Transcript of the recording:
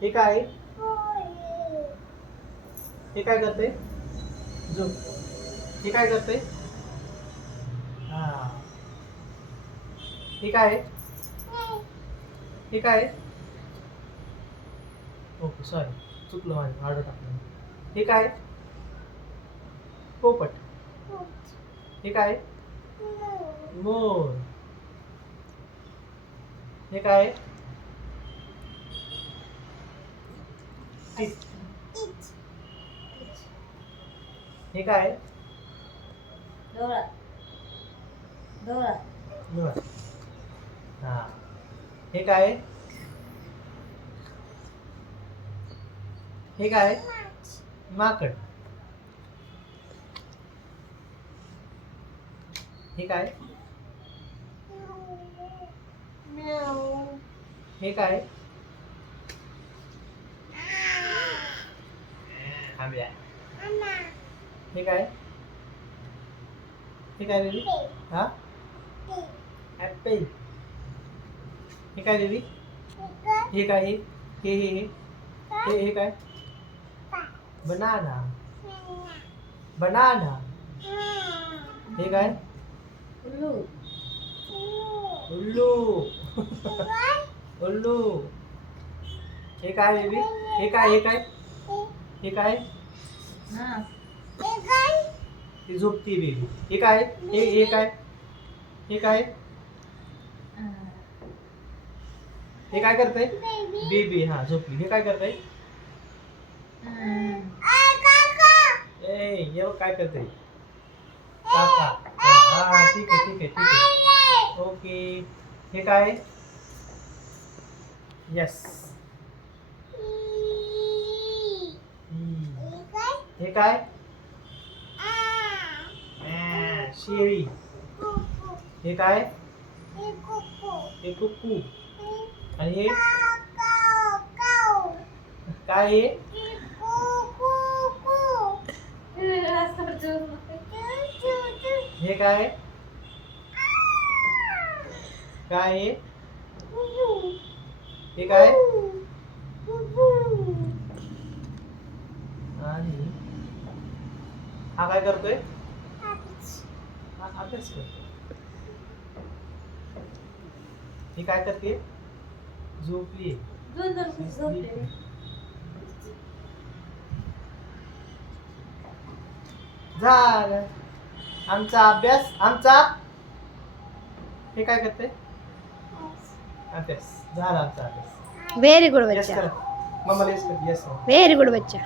हे काय आहे? हे काय करते? झोप. हे काय करते? हा. हे काय आहे? हे काय आहे? ओके सॉरी, चुकलं माझं, आडं टाकलं. हे काय आहे? पोपट. हे काय आहे? मोर. हे काय आहे? टीच. हे काय आहे? डोळा डोळा बरं. हा. हे काय आहे? हे काय आहे? माकड. हे काय? हे काय? थांबया. हे काय? हे काय बेबी? हा? ऍपल. हे काय बेबी? हे काय? हे काय? बनाना. बनाना. हे काय? उल्लू उल्लू. उल्लू. हे काय बेबी? हे काय? हे काय? हा ती झोपती बेबी. हे काय? हे काय? हे काय? हे काय करते? बेबी. हा झोपली. हे काय करते? ए ये काय करते? काका. हा ठीक आहे. ओके. हे काय? यस. हे काय? शेळी. हे काय? हे कुक्कू. आणि हे काय आहे? हे काय? काय आहे? हे काय? आणि हा काय करतोय? हा अभ्यास करतोय. ही काय करते? झोपली. झालं आमचा अभ्यास. हे काय करते? अभ्यास. झाला आमचा अभ्यास. व्हेरी गुड यस बच्चा. करा. मम्मा यस कर. यस. व्हेरी गुड बच्चा.